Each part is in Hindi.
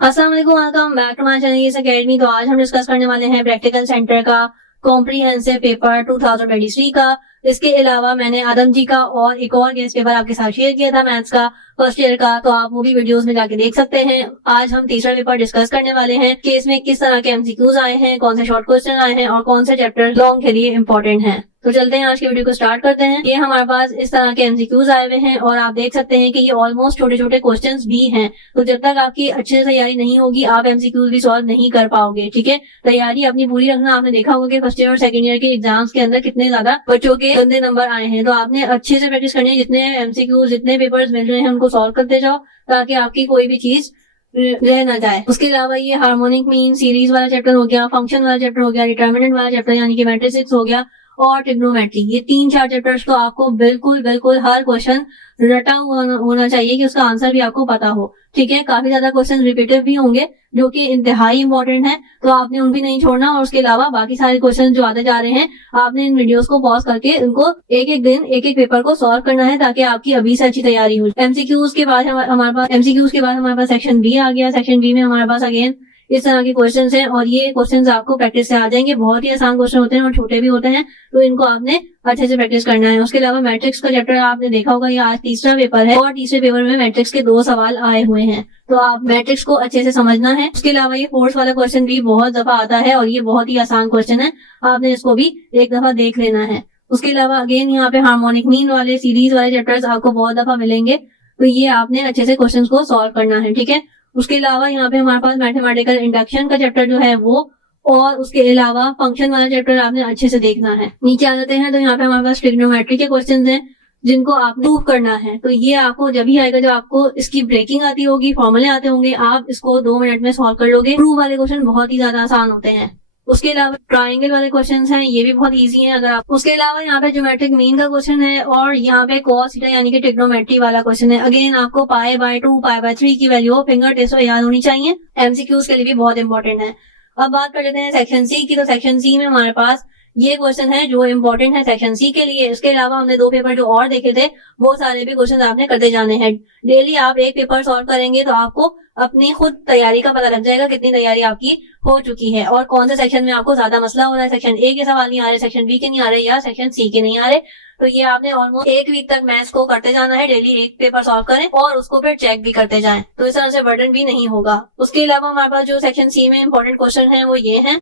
अस्सलाम वालेकुम, welcome back to my channel academy. तो आज हम डिस्कस करने वाले हैं प्रैक्टिकल सेंटर का कॉम्प्रीहेंसिव पेपर 2023 का। इसके अलावा मैंने आदम जी का और एक और गेस्ट पेपर आपके साथ शेयर किया था मैथ्स का फर्स्ट ईयर का, तो आप वो भी वीडियोस में जाके देख सकते हैं। आज हम तीसरा पेपर डिस्कस करने वाले हैं कि इसमें किस तरह के एमसीक्यूज आए हैं, कौन से शॉर्ट क्वेश्चन आए हैं और कौन से चैप्टर लॉन्ग के लिए इंपॉर्टेंट हैं। तो चलते हैं आज की वीडियो को स्टार्ट करते हैं। ये हमारे पास इस तरह के एमसीक्यूज आए हुए हैं और आप देख सकते हैं कि ये ऑलमोस्ट छोटे छोटे क्वेश्चंस भी हैं। तो जब तक आपकी अच्छे से तैयारी नहीं होगी आप एमसीक्यूज भी सॉल्व नहीं कर पाओगे। ठीक है, तैयारी अपनी पूरी रखना। आपने देखा होगा कि फर्स्ट ईयर और सेकंड ईयर के एग्जाम्स के अंदर कितने ज्यादा बच्चों के गंदे नंबर आए हैं। तो आपने अच्छे से प्रैक्टिस करनी है। जितने एमसीक्यूज जितने पेपर्स मिल रहे हैं उनको सॉल्व करते जाओ ताकि आपकी कोई भी चीज रह ना जाए। उसके अलावा ये हार्मोनिक मीन सीरीज वाला चैप्टर हो गया, फंक्शन वाला चैप्टर हो गया, डिटर्मिनेंट वाला चैप्टर यानी कि मैट्रिसेस हो गया और ट्रिग्नोमेट्री। ये 3-4 चैप्टर्स तो आपको बिल्कुल हर क्वेश्चन रटा हुआ होना चाहिए कि उसका आंसर भी आपको पता हो। ठीक है, काफी ज्यादा क्वेश्चन रिपीटिव भी होंगे जो कि इंतहाई इंपॉर्टेंट है, तो आपने उन भी नहीं छोड़ना। और उसके अलावा बाकी सारे क्वेश्चन जो आते जा रहे हैं आपने इन वीडियोस को पॉज करके उनको एक एक दिन एक एक पेपर को सॉल्व करना है ताकि आपकी अभी से अच्छी तैयारी हो। एमसीक्यूज के बाद हमारे पास सेक्शन बी आ गया। सेक्शन बी में हमारे पास अगेन इस तरह के क्वेश्चंस हैं और ये क्वेश्चंस आपको प्रैक्टिस से आ जाएंगे। बहुत ही आसान क्वेश्चन होते हैं और छोटे भी होते हैं, तो इनको आपने अच्छे से प्रैक्टिस करना है। उसके अलावा मैट्रिक्स का चैप्टर आपने देखा होगा, ये आज तीसरा पेपर है और तीसरे पेपर में मैट्रिक्स के 2 सवाल आए हुए हैं, तो आप मैट्रिक्स को अच्छे से समझना है। उसके अलावा ये फोर्स वाला क्वेश्चन भी बहुत दफा आता है और ये बहुत ही आसान क्वेश्चन है, आपने इसको भी एक दफा देख लेना है। उसके अलावा अगेन यहाँ पे हार्मोनिक मीन वाले सीरीज वाले चैप्टर्स आपको बहुत दफा मिलेंगे, तो ये आपने अच्छे से क्वेश्चन को सॉल्व करना है। ठीक है, उसके अलावा यहाँ पे हमारे पास मैथमेटिकल इंडक्शन का चैप्टर जो है वो, और उसके अलावा फंक्शन वाला चैप्टर आपने अच्छे से देखना है। नीचे आ जाते हैं तो यहाँ पे हमारे पास ट्रिग्नोमेट्री के क्वेश्चंस हैं जिनको आपने प्रूव करना है। तो ये आपको जब ही आएगा जब आपको इसकी ब्रेकिंग आती होगी, फॉर्मूले आते होंगे, आप इसको 2 मिनट में सॉल्व कर लोगे। प्रूव वाले क्वेश्चन बहुत ही ज्यादा आसान होते हैं। उसके अलावा ट्राइंगल वाले क्वेश्चंस हैं, ये भी बहुत इजी हैं अगर आप। उसके अलावा यहाँ पे ज्योमेट्रिक मीन का क्वेश्चन है और यहाँ पे कॉस थीटा यानी कि ट्रिग्नोमेट्री वाला क्वेश्चन है। अगेन आपको π/2 π/3 की वैल्यू फिंगर टिप्स में याद होनी चाहिए, एमसीक्यूज के लिए भी बहुत इंपॉर्टेंट है। अब बात कर लेते हैं सेक्शन सी की। तो सेक्शन सी में हमारे पास ये क्वेश्चन है जो इम्पोर्टेंट है सेक्शन सी के लिए। उसके अलावा हमने 2 पेपर जो और देखे थे वो सारे भी क्वेश्चन आपने करते जाने हैं। डेली आप एक पेपर सॉल्व करेंगे तो आपको अपनी खुद तैयारी का पता लग जाएगा कितनी तैयारी आपकी हो चुकी है और कौन से सेक्शन में आपको ज्यादा मसला हो रहा है। सेक्शन ए के सवाल नहीं आ रहे, सेक्शन बी के नहीं आ रहे या सेक्शन सी के नहीं आ रहे। तो ये आपने ऑलमोस्ट 1 वीक तक मैथ्स को करते जाना है। डेली एक पेपर सॉल्व करें और उसको फिर चेक भी करते जाएं, तो इस तरह से बर्डन भी नहीं होगा। उसके अलावा हमारे पास जो सेक्शन सी में इंपॉर्टेंट क्वेश्चन है वो ये है।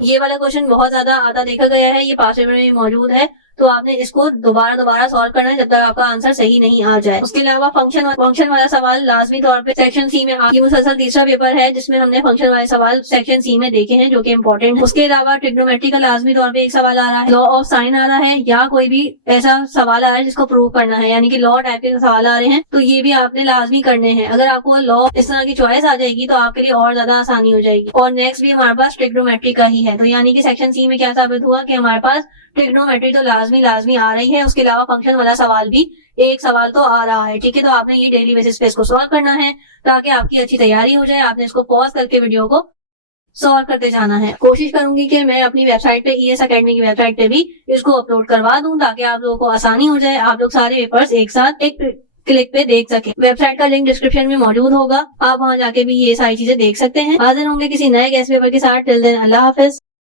ये वाला क्वेश्चन बहुत ज्यादा आता देखा गया है, ये पास पेपर में मौजूद है, तो आपने इसको दोबारा सॉल्व करना है जब तक आपका आंसर सही नहीं आ जाए। उसके अलावा फंक्शन वाला सवाल लाजमी तौर पे सेक्शन सी में ये मुसलसल तीसरा पेपर है जिसमें हमने फंक्शन वाले सवाल सेक्शन सी में देखे हैं जो कि इंपॉर्टेंट है। उसके अलावा ट्रिग्नोमेट्री का लाजमी तौर पे एक सवाल आ रहा है, लॉ ऑफ साइन आ रहा है या कोई भी ऐसा सवाल आ रहा है जिसको प्रूव करना है, यानी कि लॉ टाइप के सवाल आ रहे हैं, तो ये भी आपने लाजमी करने हैं। अगर आपको लॉ इस तरह की चॉइस आ जाएगी तो आपके लिए और ज्यादा आसानी हो जाएगी। और नेक्स्ट भी हमारे पास ट्रिग्नोमेट्री का ही है, तो यानी कि सेक्शन सी में क्या साबित हुआ कि हमारे पास ट्रिग्नोमेट्री तो लाजमी आ रही है। उसके अलावा फंक्शन वाला सवाल भी एक सवाल तो आ रहा है। ठीक है, तो आपने ये डेली बेसिस पे इसको सॉल्व करना है ताकि आपकी अच्छी तैयारी हो जाए। आपने इसको पॉज करके वीडियो को सॉल्व करते जाना है। कोशिश करूंगी कि मैं अपनी वेबसाइट पे ES अकेडमी की वेबसाइट पे भी इसको अपलोड करवा दूं ताकि आप लोगों को आसानी हो जाए, आप लोग सारे पेपर्स एक साथ एक क्लिक पे देख सके। वेबसाइट का लिंक डिस्क्रिप्शन में मौजूद होगा, आप वहां जाके भी ये सारी चीजें देख सकते हैं। हाजिर होंगे किसी नए गेस्ट पेपर के साथ। टिल देन अल्लाह हाफिज।